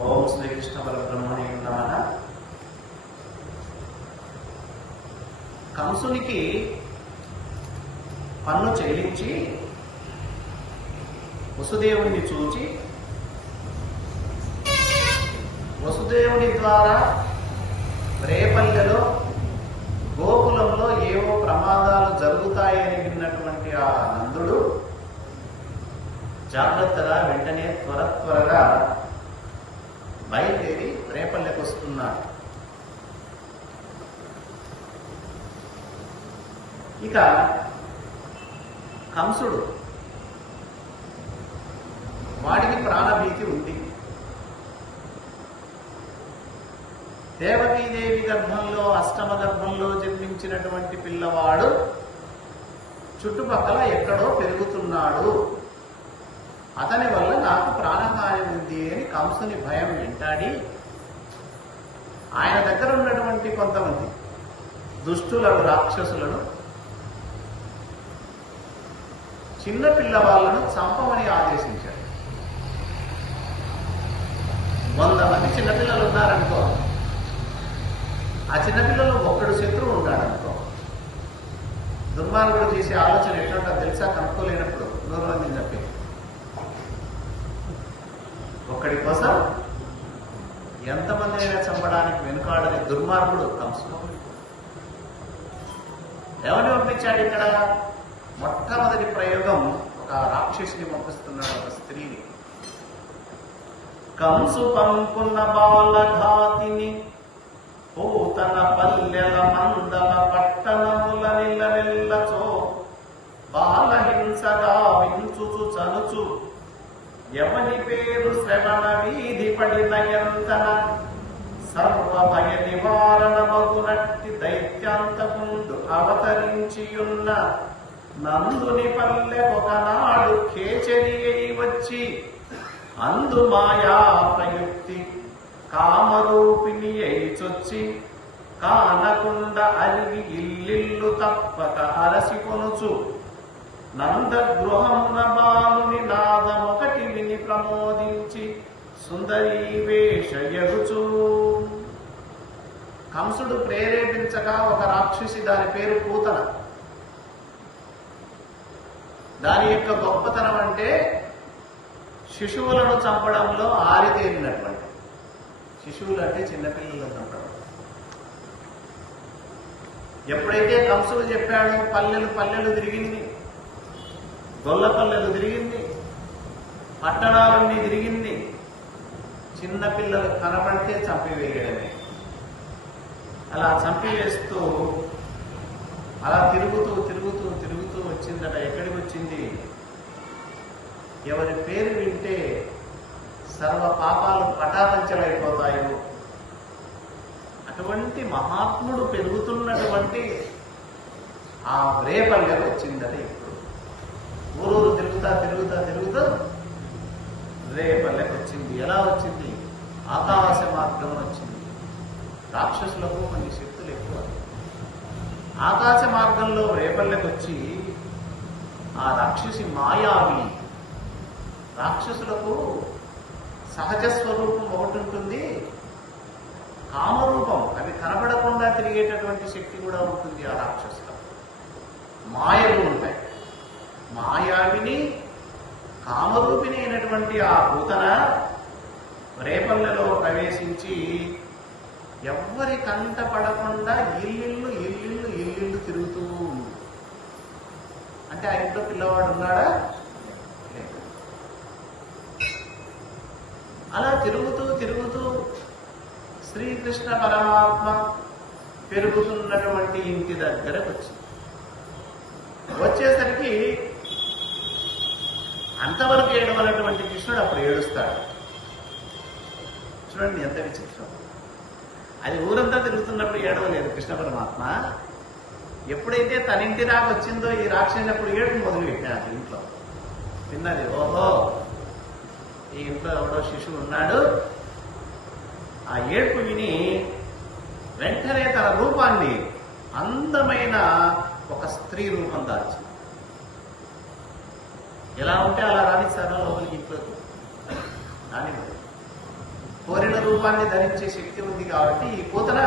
ఓం శ్రీకృష్ణ పరబ్రహ్మణే నమః. కంసునికి పన్ను చెల్లించి వసుదేవుణ్ణి చూచి వసుదేవుని ద్వారా రేపల్లెలో గోకులంలో ఏవో ప్రమాదాలు జరుగుతాయని విన్నటువంటి ఆ నందుడు జాగ్రత్తగా వెంటనే త్వరగా బయలుదేరి రేపల్లెకు వస్తున్నాడు. ఇక కంసుడు వాడికి ప్రాణభీతి ఉంది. దేవకీదేవి గర్భంలో అష్టమ గర్భంలో జన్మించినటువంటి పిల్లవాడు చుట్టుపక్కల ఎక్కడో పెరుగుతున్నాడు, అతని వల్ల నాకు ప్రాణహాని ఉంది అని కంసుని భయం వెంటాడి ఆయన దగ్గర ఉన్నటువంటి కొంతమంది దుష్టులను రాక్షసులను చిన్న పిల్లవాళ్లను చంపమని ఆదేశించాడు. 100 మంది చిన్నపిల్లలు ఉన్నారనుకో, ఆ చిన్నపిల్లలు ఒక్కడు శత్రువు ఉన్నాడనుకో, దుర్మార్గుడు చేసే ఆలోచన ఎట్లుంటో తెలుసా? కనుక్కోలేనప్పుడు 100 మందిని చెప్పి ఒక్కడి కోసం ఎంతమంది అయినా చంపడానికి వెనుకాడని దుర్మార్గుడు కంసుడు. ఎవరిని పంపించాడు ఇక్కడ? మొట్టమొదటి ప్రయోగం ఒక రాక్షసిని పంపిస్తున్నాడు, ఒక స్త్రీని. కంసు పంపున్న బాలఘాతిని పూతన పల్లెల మందల పట్టణముల నిల్లనిల్లచో బాలహింసగా వించుచు చనుచు ఎవని పేరు శ్రవణ వీధి పడిన ఎంతన సర్వ భయ నివారణ మగునట్టి దైత్యాంతకుండు అవతరించియున్న నందుని పల్లె ఒకనాడు కేచరి అయి వచ్చి అందు మాయా ప్రయుక్తి కామరూపిణి అయి చొచ్చి కానకుండ అరిగి ఇల్లిల్లు తప్పక అరసికొనుచు నందగృహమున బాలుని నాదమొకటి విని ప్రమోదించి సుందరీ వేషయగుచు. కంసుడు ప్రేరేపించగా ఒక రాక్షసి, దాని పేరు పూతన. దాని యొక్క గొప్పతనం అంటే శిశువులను చంపడంలో ఆరితేరినటువంటి. శిశువులు అంటే చిన్నపిల్లలను చంపడం. ఎప్పుడైతే కంసుడు చెప్పాడు, పల్లెలు తిరిగింది, గొల్ల పల్లెలు తిరిగింది, పట్టణాలన్నీ తిరిగింది. చిన్నపిల్లలు కనబడితే చంపివేయడమే. అలా చంపివేస్తూ అలా తిరుగుతూ వచ్చిందట. ఎక్కడికి వచ్చింది? ఎవరి పేరు వింటే సర్వ పాపాలు పటాపంచలైపోతాయో అటువంటి మహాత్ముడు పెరుగుతున్నటువంటి ఆ రేపల్లెకు వచ్చిందట. ఇప్పుడు ఊరూరు తిరుగుతా రేపల్లెకు వచ్చింది. ఎలా వచ్చింది? ఆకాశ మార్గం వచ్చింది. రాక్షసులకు కొన్ని శక్తులు ఎక్కువ. ఆకాశ మార్గంలో రేపల్లెకు వచ్చి ఆ రాక్షసి మాయావి. రాక్షసులకు సహజ స్వరూపం ఒకటి ఉంటుంది, కామరూపం, అవి కనబడకుండా తిరిగేటటువంటి శక్తి కూడా ఉంటుంది ఆ రాక్షసులకు. మాయలు ఉంటాయి. మాయావిని కామరూపిణి అయినటువంటి ఆ పూతన రేపల్లెలో ప్రవేశించి ఎవ్వరి కంట పడకుండా ఇల్లిల్లు తిరుగుతూ ఉంది. అంటే ఆ ఇంట్లో పిల్లవాడు ఉన్నాడా? అలా తిరుగుతూ శ్రీకృష్ణ పరమాత్మ పెరుగుతున్నటువంటి ఇంటి దగ్గరకు వచ్చింది. వచ్చేసరికి అంతవరకు ఏడవనటువంటి కృష్ణుడు అప్పుడు ఏడుస్తాడు. చూడండి ఎంత విచిత్రం. అది ఊరంతా తిరుగుతున్నప్పుడు ఏడవలేదు కృష్ణ పరమాత్మ. ఎప్పుడైతే తన ఇంటి దాకా వచ్చిందో ఈ రాక్షసి అప్పుడు ఏడుపు మొదలు పెట్టాడు. ఇంట్లో తిన్నది, ఓహో ఈ ఇంట్లో ఎవడో శిశువు ఉన్నాడు. ఆ ఏడుపు విని వెంటనే తన రూపాన్ని అందమైన ఒక స్త్రీ రూపం దాల్చింది. ఎలా ఉంటే అలా రాణిస్తారో లోపలికి ఇంట్లోకి రానివ్వదు. రూపాన్ని ధరించే శక్తి ఉంది కాబట్టి ఈ పూతన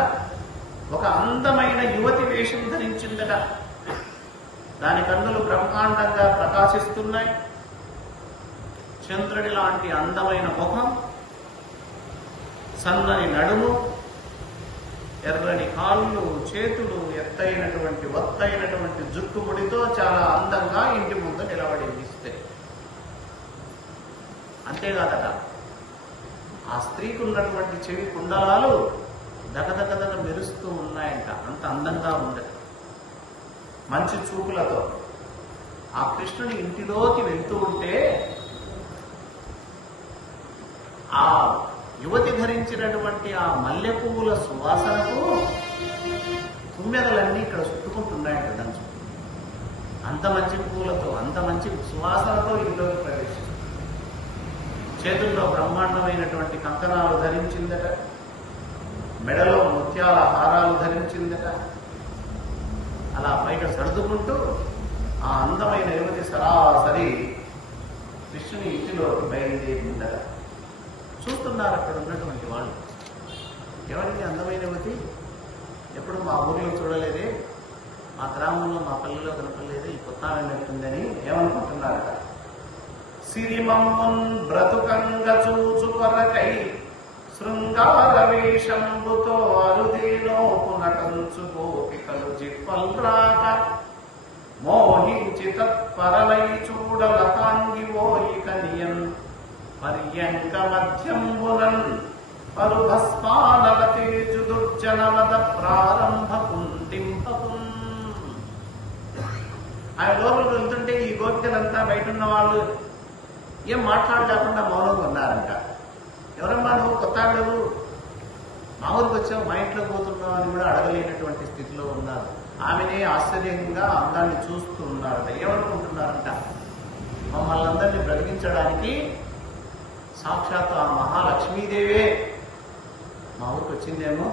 ఒక అందమైన యువతి వేషం ధరించిందట. దాని కన్నులు బ్రహ్మాండంగా ప్రకాశిస్తున్నాయి. చంద్రుడి లాంటి అందమైన ముఖం, సన్నని నడుము, ఎర్రని కాళ్ళు, చేతులు, ఎత్తైనటువంటి ఒత్తైనటువంటి జుట్టుముడితో చాలా అందంగా ఇంటి ముందు నిలబడి ఇస్తే. అంతేకాదట, ఆ స్త్రీకి ఉన్నటువంటి చెవి కుండలాలు దగదగదగ మెరుస్తూ ఉన్నాయంట. అంత అందంగా ఉందట. మంచి చూపులతో ఆ కృష్ణుని ఇంటిలోకి వెళ్తూ ఉంటే ఆ యువతి ధరించినటువంటి ఆ మల్లె పువ్వుల సువాసనకు తుమ్మెదలన్నీ ఇక్కడ చుట్టుకుంటున్నాయంట. దాని చుట్టూ అంత మంచి పువ్వులతో, అంత మంచి సువాసనతో ఇంట్లోకి ప్రవేశిస్తుంది. చేతుల్లో బ్రహ్మాండమైనటువంటి కంకణాలు ధరించిందట. మెడలో ముత్యాల హారాలు ధరించిందట. అలా బయట సర్దుకుంటూ ఆ అందమైన యువతి సరాసరి కృష్ణుని ఇంటిలోకి బయలుదేరిందట. చూస్తున్నారు అక్కడ ఉన్నటువంటి వాళ్ళు. ఎవరికి అందమైన యువతి? ఎప్పుడు మా ఊరిలో చూడలేదే, మా గ్రామంలో మా పల్లెలో కనపడలేదే, ఈ కొత్త వెళ్ళినట్టుందని ఏమనుకుంటున్నారట. సిరిమమ్మన్ బ్రతుకంగ చూచు కొరకై శృంగార వేషంబుతో అరుదేనోపు నటంచు గోపికలు జిప్పల్రాక మోహించి తత్పరలై చూడలతాంగి ఓయిక నియన్ పర్యంక మధ్యంబునన్ పరుభస్మానల తేజు దుర్జనమద ప్రారంభ కుంటింపకున్. ఆయన లోపలికి వెళ్తుంటే ఈ గోపికలంతా బయట ఉన్న వాళ్ళు ఏం మాట్లాడలేకుండా మౌనంగా ఉన్నారంట. ఎవరమ్మా నువ్వు, కొత్త ఆవిడవు, మా ఊరికి వచ్చావు, మా ఇంట్లో పోతున్నావు అని కూడా అడగలేనటువంటి స్థితిలో ఉన్నారు. ఆమెనే ఆశ్చర్యంగా అందాన్ని చూస్తూ ఉన్నారట. ఏమనుకుంటున్నారంట, మమ్మల్ని అందరినీ బ్రతికించడానికి సాక్షాత్ ఆ మహాలక్ష్మీదేవే మా ఊరికి వచ్చిందేమో,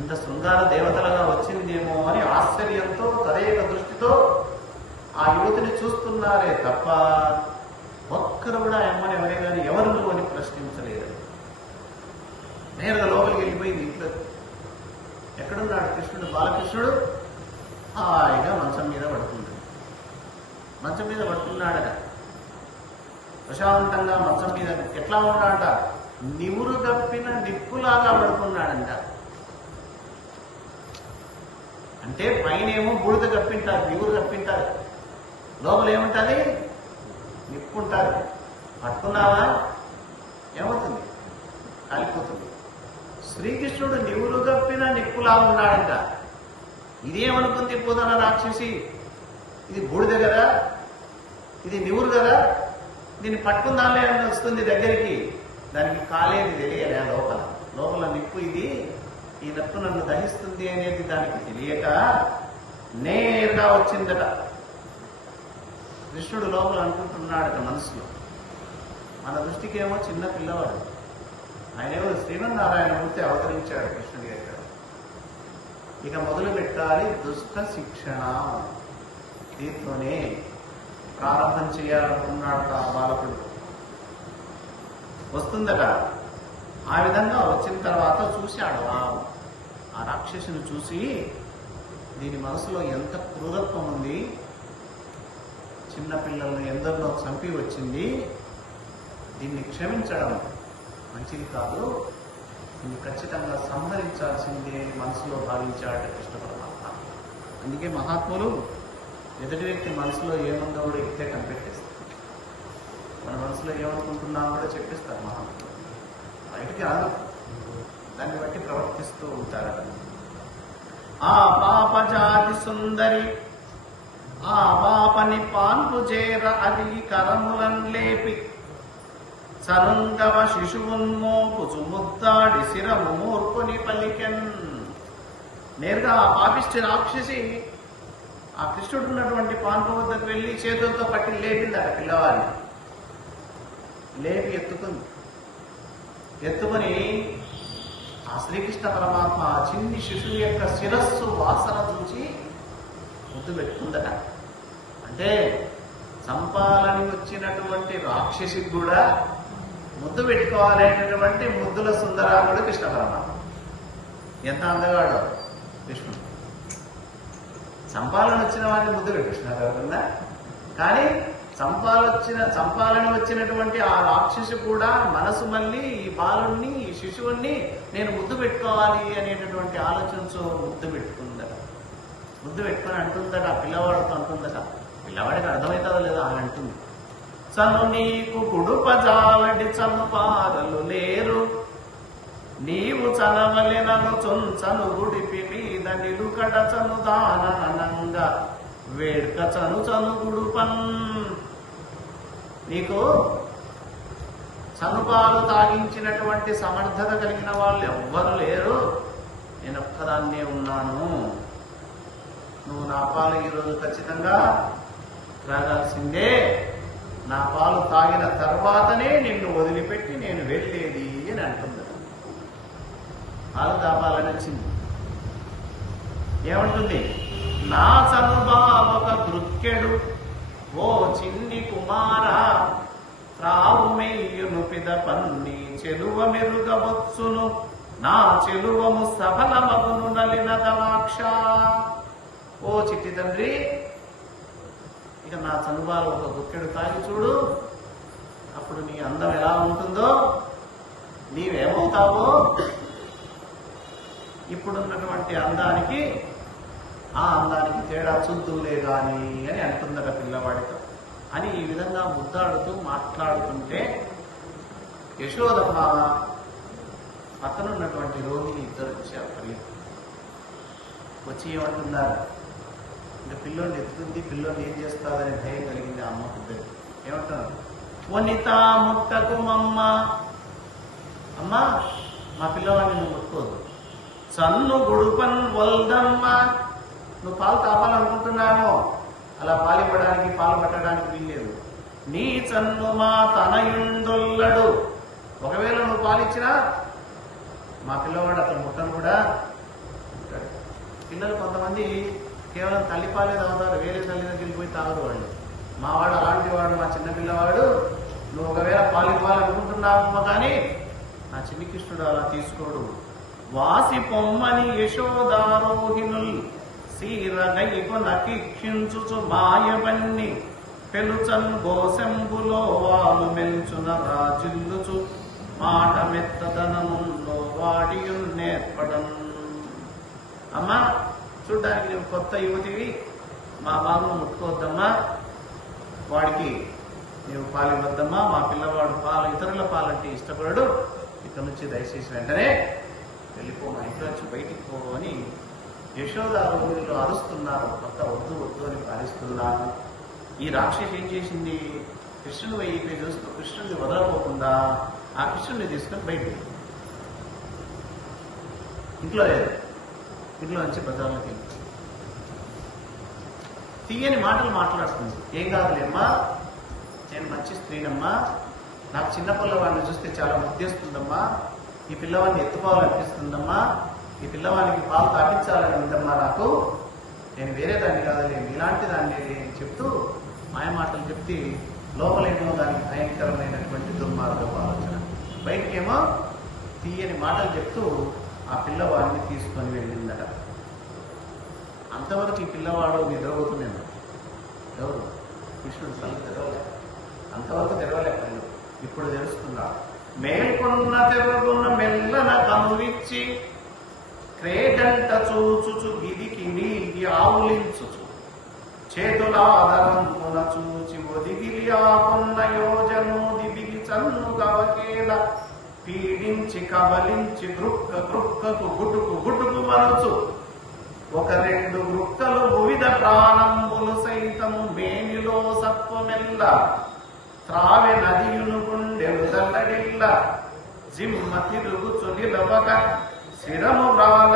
ఇంత శృంగార దేవతలుగా వచ్చిందేమో అని ఆశ్చర్యంతో తదేక దృష్టితో ఆ యువతిని చూస్తున్నారే తప్ప ఒక్కరు కూడా అమ్మని ఎవరే కానీ ఎవరు నువ్వు అని ప్రశ్నించలేదు. నేరుగా లోపలికి వెళ్ళిపోయింది ఇంట్లో. ఎక్కడున్నాడు కృష్ణుడు? బాలకృష్ణుడు హాయిగా మంచం మీద పడుతున్నాడు. మంచం మీద పడుతున్నాడట. ప్రశాంతంగా మంచం మీద ఎట్లా ఉన్నాడట, నివురు గప్పిన నిప్పులాగా పడుకున్నాడంట. అంటే పైనేమో బూడిద కప్పింటారు, నివురు కప్పింటారు, లోపల ఏముంటుంది? నిప్పు ఉంటుంది. పట్టుకున్నావా ఏమవుతుంది? కాలిపోతుంది. శ్రీకృష్ణుడు నివురు గప్పిన నిప్పులా ఉన్నాడంట. ఇదేమనుకుంది పూతన రాక్షసి, ఇది బూడిద కదా, ఇది నివురు కదా, దీన్ని పట్టుకుందాలే అని వస్తుంది దగ్గరికి. దానికి కాలేది తెలియలే లోపల. లోపల నిప్పు ఇది, ఈ నప్పు నన్ను దహిస్తుంది అనేది దానికి తెలియక నేరుగా వచ్చిందట. కృష్ణుడు లోపల అనుకుంటున్నాడట మనసులో. మన దృష్టికేమో చిన్న పిల్లవాడు, ఆయనేమో శ్రీమన్నారాయణమూర్తి అవతరించాడు కృష్ణుడి దగ్గర. ఇక మొదలు పెట్టాలి దుష్ట శిక్షణ. దీంతోనే ప్రారంభం చేయాలనుకున్నాడు ఆ బాలకుడు. వస్తుందట. ఆ విధంగా వచ్చిన తర్వాత చూశాడు ఆ రాక్షసుని చూసి, దీని మనసులో ఎంత క్రూరత్వం ఉంది, చిన్నపిల్లలను ఎందరినో చంపి వచ్చింది, దీన్ని క్షమించడం మంచిది కాదు, దీన్ని ఖచ్చితంగా సంహరించాల్సిందే అని మనసులో భావించాడు కృష్ణ పరమాత్మ. అందుకే మహాత్ములు ఎదుటి వ్యక్తి మనసులో ఏముందో కూడా ఇట్టే కనిపెట్టేస్తారు. మన మనసులో ఏమనుకుంటున్నామో కూడా చెప్పేస్తారు మహాత్ములు. బయటికి రాదు, దాన్ని బట్టి ప్రవర్తిస్తూ ఉంటారట. ఆ పాప జాతి సుందరి ఆ పాపని పాన్పు చేర అది కరములన్ లేపి సనుంగవ శిశువున్మోపుచు ముద్దాడి శిరము మూర్ఖుని పలికెన్. నేరుగా ఆ పాపిష్టి రాక్షసి ఆ కృష్ణుడు ఉన్నటువంటి పాన్పు వద్దకు వెళ్లి చేతులతో పట్టి లేపిందట పిల్లవాడిని. లేపి ఎత్తుకుని ఆ శ్రీకృష్ణ పరమాత్మ ఆ చిన్ని శిశువు యొక్క శిరస్సు వాసన చూసి ముద్దు పెట్టుకుందట. అంటే చంపాలని వచ్చినటువంటి రాక్షసికి కూడా ముద్దు పెట్టుకోవాలనేటటువంటి ముద్దుల సుందరాముడు కృష్ణ పరమాత్మ. ఎంత అందగాడో కృష్ణుడు. సంపాలన వచ్చిన వాడిని ముద్దులు కృష్ణ కాకుండా, కానీ సంపాలన వచ్చినటువంటి ఆ రాక్షసు కూడా మనసు మళ్ళీ ఈ బాలుణ్ణి, ఈ శిశువుని నేను ముద్దు పెట్టుకోవాలి అనేటటువంటి ఆలోచనతో ముద్దు పెట్టుకుందట. ముద్దు పెట్టుకొని అంటుందట, ఆ పిల్లవాడితో అంటుందట. పిల్లవాడికి అర్థమవుతుందో లేదో అని అంటుంది. చను నీకు కుడుపజాలడి చను పారలు లేరు, నీవు చనవలి నన్ను చొంచను గుడిపి మీద నిలుకడ చను దానంగా వేడుక చను చను గుడుపన్. నీకు చనుపాలు తాగించినటువంటి సమర్థత కలిగిన వాళ్ళు ఎవ్వరు లేరు, నేను ఒక్కదాన్నే ఉన్నాను. నువ్వు నా పాలు ఈరోజు ఖచ్చితంగా త్రాగాల్సిందే. నా పాలు తాగిన తర్వాతనే నిన్ను వదిలిపెట్టి నేను వెళ్ళేది అని అంటుంది. పాలు తాపాలని వచ్చింది. ఏమంటుంది? నా చనుబావొక దృక్కెడు ఓ చిన్ని కుమార, త్రావు మెయ్యును పిదపన్ని చెలువ మెరుగవచ్చును, నా చెలువము సఫలమగును నలిన దలాక్ష. ఓ చిట్టి తండ్రి, ఇక నా చనుబాలు ఒక గుక్కెడు తాగి చూడు, అప్పుడు నీ అందం ఎలా ఉంటుందో, నీవేమవుతావో, ఇప్పుడున్నటువంటి అందానికి ఆ అందానికి తేడా చూద్దులే గాని అని అంటుందట పిల్లవాడితో. అని ఈ విధంగా ముద్దాడుతూ మాట్లాడుతుంటే యశోదమ్మ పక్కనున్నటువంటి రోహిణి ఇద్దరు వచ్చారు. పరిగెత్తి వచ్చి ఏమంటున్నారు? ఇంకా పిల్లోని ఎత్తుకుంది, పిల్లోని ఏం చేస్తాదని భయం కలిగింది ఆ అమ్మకు. ఏమంటున్నారు? వనిత ముట్టకు మమ్మ, అమ్మ మా పిల్లవాడిని నువ్వు ముట్టుకోదు. సన్ను గుడుపన్ వల్దమ్మ, నువ్వు పాలు తాపాలనుకుంటున్నామో అలా పాలివ్వడానికి పాలు పట్టడానికి వీల్లేదు. నీ చన్ను మా తనయుందొల్లడు, ఒకవేళ నువ్వు పాలిచ్చినా మా పిల్లవాడు అతను ముట్టను కూడా. పిల్లలు కొంతమంది కేవలం తల్లి పాలే తాగుతారు, వేరే తల్లి దగ్గరికి పోయి తాగరు వాళ్ళు. మావాడు అలాంటి వాడు, మా చిన్న పిల్లవాడు, నువ్వు ఒకవేళ పాలు ఇవ్వాలనుకుంటున్నావమ్మా, కానీ నా చిన్ని కృష్ణుడు అలా తీసుకోడు. వాసి పొమ్మని యశోదారోహిణుల్ సీరగైకు నకిక్షించుచు మాయవన్ని, పెలుచన్ గోసెంబులో వాలు మెల్చున రాజిల్లుచు, మాట మెత్తదనములో వాడియుల్ నేర్పడం. అమ్మా చూడ్డానికి నువ్వు కొత్త యువతివి, మా బాబును ముట్టుకోవద్దమ్మా, వాడికి నువ్వు పాలు ఇవ్వద్దమ్మా, మా పిల్లవాడు పాలు ఇతరుల పాలంటే ఇష్టపడడు, ఇక్కడ నుంచి దయచేసి వెంటనే వెళ్ళిపో, మా ఇంట్లో వచ్చి బయటికి పో అని యశోదారోహిణులు అరుస్తున్నారు. కొత్త వద్దు వద్దు అని పాలిస్తున్నారు. ఈ రాక్షసి ఏం చేసింది? కృష్ణుని వైపు చూస్తూ కృష్ణుని వదలపోకుండా ఆ కృష్ణుని తీసుకుని బయటికి, ఇంట్లో లేదు, ఇంట్లో నుంచి బజార్లోకి వెళ్ళి తీయని మాటలు మాట్లాడుతుంది. ఏం కాదులేమ్మా, నేను మంచి స్త్రీనమ్మా, నాకు చిన్న పిల్లవాడిని చూస్తే చాలా ముద్దేస్తుందమ్మా, ఈ పిల్లవాడిని ఎత్తుకోవాలనిపిస్తుందమ్మా, ఈ పిల్లవాడికి పాలు తాపించాలని ఉందమ్మా నాకు, నేను వేరే దాన్ని కాదులే ఇలాంటి దాన్ని చెప్తూ మాయమాటలు చెప్తే లోపలేమో దానికి భయంకరమైనటువంటి దుర్మార్గపు ఆలోచన, బయటకేమో తీయని మాటలు చెప్తూ ఆ పిల్లవాడిని తీసుకొని వెళ్ళిందట. అంతవరకు ఈ పిల్లవాడు నిద్రపోతున్నాడు. ఎవరు? కృష్ణుడు కళ్ళు తెరవలే, అంతవరకు తెరవలేకపోయాడు. ఇప్పుడు తెలుస్తున్నాడు. మేల్కొన్న తెరుగున్న మెల్లన కనువిచ్చి, క్రేడంట చూచుచు గిరికి నీగి ఆవులించుచు, చేతులాదరంపున చూచి ఒదిగిలి ఆకున్న యోజనూది బిగి చన్ను గవకేల, పీడించి కబలించి గృక్క గృక్కకు గుటుకు గుటుకు మనచు, ఒక రెండు వృక్కలు వివిధ ప్రాణంబులు సైతము మేనిలో సత్వమెల్ల, త్రావె నదియును గుండెలు దల్లడిల్ల, జిమ్మ తిరుగుచు నిలవక శిరము వ్రాల,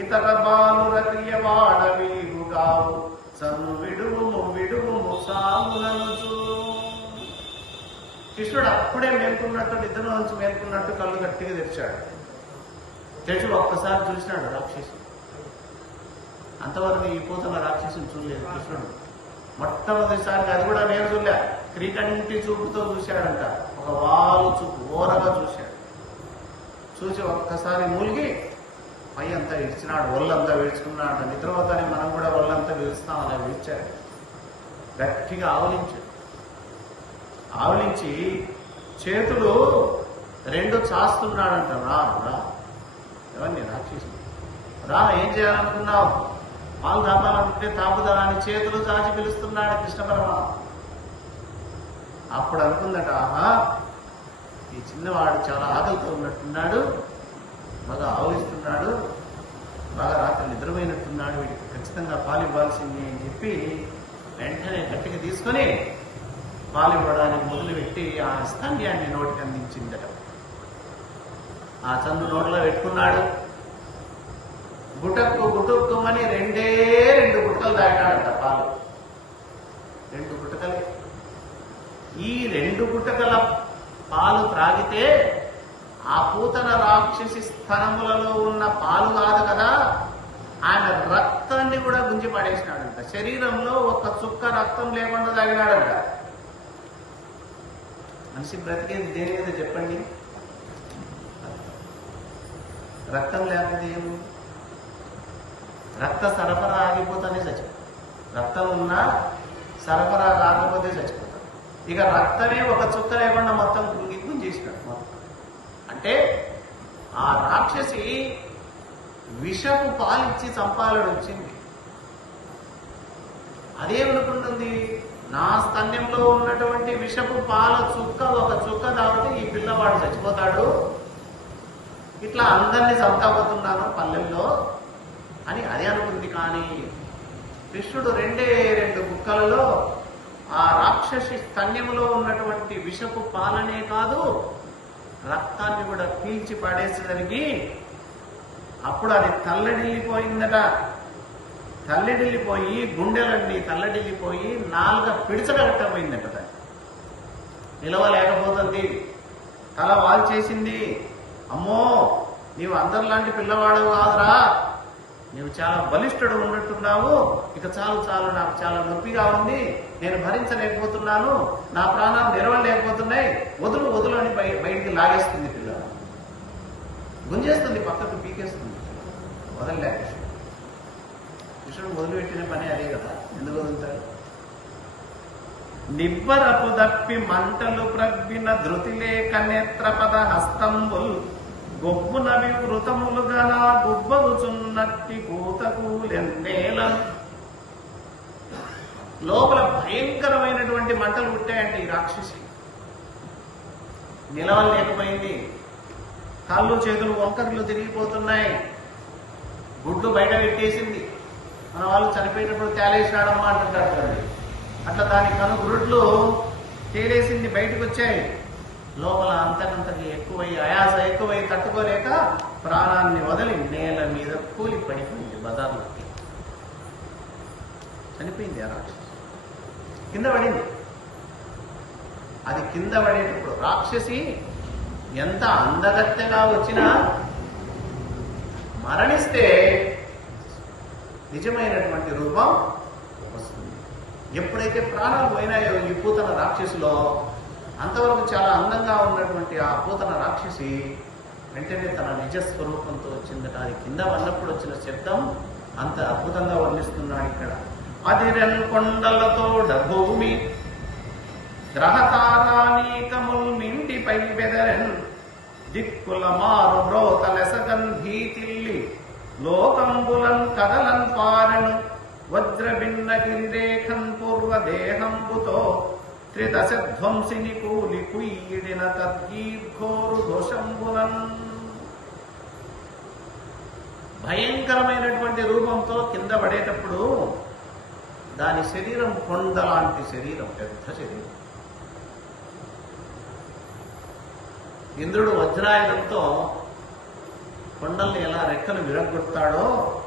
ఇతర బాలుర క్రియవాడవీగుగావు, చను విడువుము విడువుము సాగుననుచు. కృష్ణుడు అప్పుడే మేల్కొన్నట్టు, నిద్ర నుంచి మేల్కొన్నట్టు కళ్ళు గట్టిగా తెరిచాడు. తెరిచి ఒక్కసారి చూసినాడు రాక్షసి. అంతవరకు ఈ పోతున్న రాక్షసుని చూడలేదు కృష్ణుడు. మొట్టమొదటిసారిగా, అది కూడా నేను చూడలే, క్రీకంటి చూపుతో చూశాడంట. ఒక వాలు చూపు ఓరగా చూశాడు. చూసి ఒక్కసారి మూలిగి పై అంతా విడిచినాడు, ఒళ్ళంతా విడుచుకున్నాడు. నిద్రపోతానే మనం కూడా ఒళ్ళంతా విడుస్తాం, అలా విడిచాడు. గట్టిగా ఆవలించి చేతులు రెండు చాస్తున్నాడంట. రా ఎవరిని? రాక్షసుడు. రా, ఏం చేయాలనుకున్నావు? పాలు తాపాలనుకుంటే తాపుదరాని చేతులు చాచి పిలుస్తున్నాడు కృష్ణ పరమాత్మ. అప్పుడు అనుకుందట, ఆహా, ఈ చిన్నవాడు చాలా ఆకలితో ఉన్నట్టున్నాడు, బాగా ఆవలిస్తున్నాడు, బాగా రాత్రి నిద్రపోయినట్టున్నాడు, వీడికి ఖచ్చితంగా పాలు ఇవ్వాల్సింది అని చెప్పి వెంటనే గట్టిగా తీసుకొని పాలు ఇవ్వడానికి మొదలుపెట్టి ఆ స్తన్యాన్ని నోటికి అందించిందట. ఆ చందు నోట్లో పెట్టుకున్నాడు. గుటుక్కుమని రెండు గుట్టలు తాగాడంట పాలు. 2 గుట్టకలే. ఈ 2 గుట్టకల పాలు త్రాగితే ఆ పూతన రాక్షసి స్థనములలో ఉన్న పాలు కాదు కదా, ఆయన రక్తాన్ని కూడా గుంజి పడేసినాడంట. శరీరంలో ఒక చుక్క రక్తం లేకుండా తాగినాడంట. మనిషి బ్రతికేది దేని మీద చెప్పండి? రక్తం లేకపోతే ఏమి? రక్త సరఫరా ఆగిపోతానే చచ్చిపోతాం. రక్తం ఉన్నా సరఫరా కాకపోతే చచ్చిపోతాం. ఇక రక్తమే ఒక చుక్క లేకుండా మొత్తం గుంజేసినాడు మొత్తం. అంటే ఆ రాక్షసి విషపు పాలిచ్చి చంపాలని వచ్చింది. అదేమనుకుంటుంది? నా స్తన్యంలో ఉన్నటువంటి విషపు పాల చుక్క ఒక చుక్క తాగితే ఈ పిల్లవాడు చచ్చిపోతాడు, ఇట్లా అందరినీ చంపబోతున్నాను పల్లెల్లో అని అదే అనుకుంది. కానీ కృష్ణుడు 2 బుక్కలలో ఆ రాక్షసి స్తన్యంలో ఉన్నటువంటి విషపు పాలనే కాదు, రక్తాన్ని కూడా పీల్చి పడేసేసరికి అప్పుడు అది తల్లడిల్లిపోయిందట. తల్లడిల్లిపోయి గుండెలన్నీ తల్లడిల్లిపోయి నాలుగ పిడిచగట్టపోయిందట. నిలవలేకపోతుంది, తల వాల్చేసింది. అమ్మో, నీవు అందరిలాంటి పిల్లవాడు కాదురా, నీవు చాలా బలిష్ఠుడు ఉన్నట్టున్నావు, ఇక చాలు, నాకు చాలా నొప్పిగా ఉంది, నేను భరించలేకపోతున్నాను, నా ప్రాణాలు నిలవలేకపోతున్నాయి, వదులు అని బయటికి లాగేస్తుంది. పిల్ల గుంజేస్తుంది, పక్కకు పీకేస్తుంది. వదలలేక కృష్ణుడు వదిలిపెట్టిన పని అదే కదా, ఎందుకు వదులుతాడు? నిబ్బరపు దప్పి మంటలు ప్రవ్విన ధృతిలేక నేత్రపద హస్తంబుల్ గొబ్బున వివృతములుగా నా గుబ్బగుచున్నట్టి కూతకూలెన్నేల. లోపల భయంకరమైనటువంటి మంటలు పుట్టాయంటే ఈ రాక్షసి నిలవలేకపోయింది. కాళ్ళు చేతులు వంకర్లు తిరిగిపోతున్నాయి. గుడ్లు బయట పెట్టేసింది. మన వాళ్ళు చనిపోయినప్పుడు తేలేసినాడమ్మా అంటుంటారు. అట్లా దాని గుడ్లు తేలేసింది, బయటకు వచ్చాయి. లోపల అంతకంతకి ఆయాస ఎక్కువై తట్టుకోలేక ప్రాణాన్ని వదిలి నేల మీద కూలి పడిపోయింది. బజార్లోకి చనిపోయింది. ఆ రాక్షసి కింద పడింది. అది కింద పడేటప్పుడు రాక్షసి ఎంత అందగత్తెగా వచ్చినా మరణిస్తే నిజమైనటువంటి రూపం వస్తుంది. ఎప్పుడైతే ప్రాణాలు పోయినాయో ఈ పూతన రాక్షసిలో, అంతవరకు చాలా అందంగా ఉన్నటువంటి ఆ పూతన రాక్షసి వెంటనే తన నిజ స్వరూపంతో వచ్చిందట. అది కింద పడినప్పుడు వచ్చిన శబ్దం అంత అద్భుతంగా వర్ణిస్తున్నాడు ఇక్కడ. అదిరెన్ కొండలతోడ భూమి గ్రహతారానీకముల్ మింటిపై బెదరెన్ దిక్కుల మారు బ్రోతలెసగన్ భీతిల్లి లోకంబులన్ కదలన్ పారెను వజ్రభిన్న గిరిరేఖన్ పూర్వదేహంబుతో త్రిదశధ్వంసిని కూలి కుయ్యిడిన తద్గీర్ఘోరు దోషంబులన్. భయంకరమైనటువంటి రూపంతో కింద పడేటప్పుడు దాని శరీరం కొండ లాంటి శరీరం, పెద్ద శరీరం. ఇంద్రుడు వజ్రాయుధంతో కొండల్ని ఎలా రెక్కలు విరగొడతాడో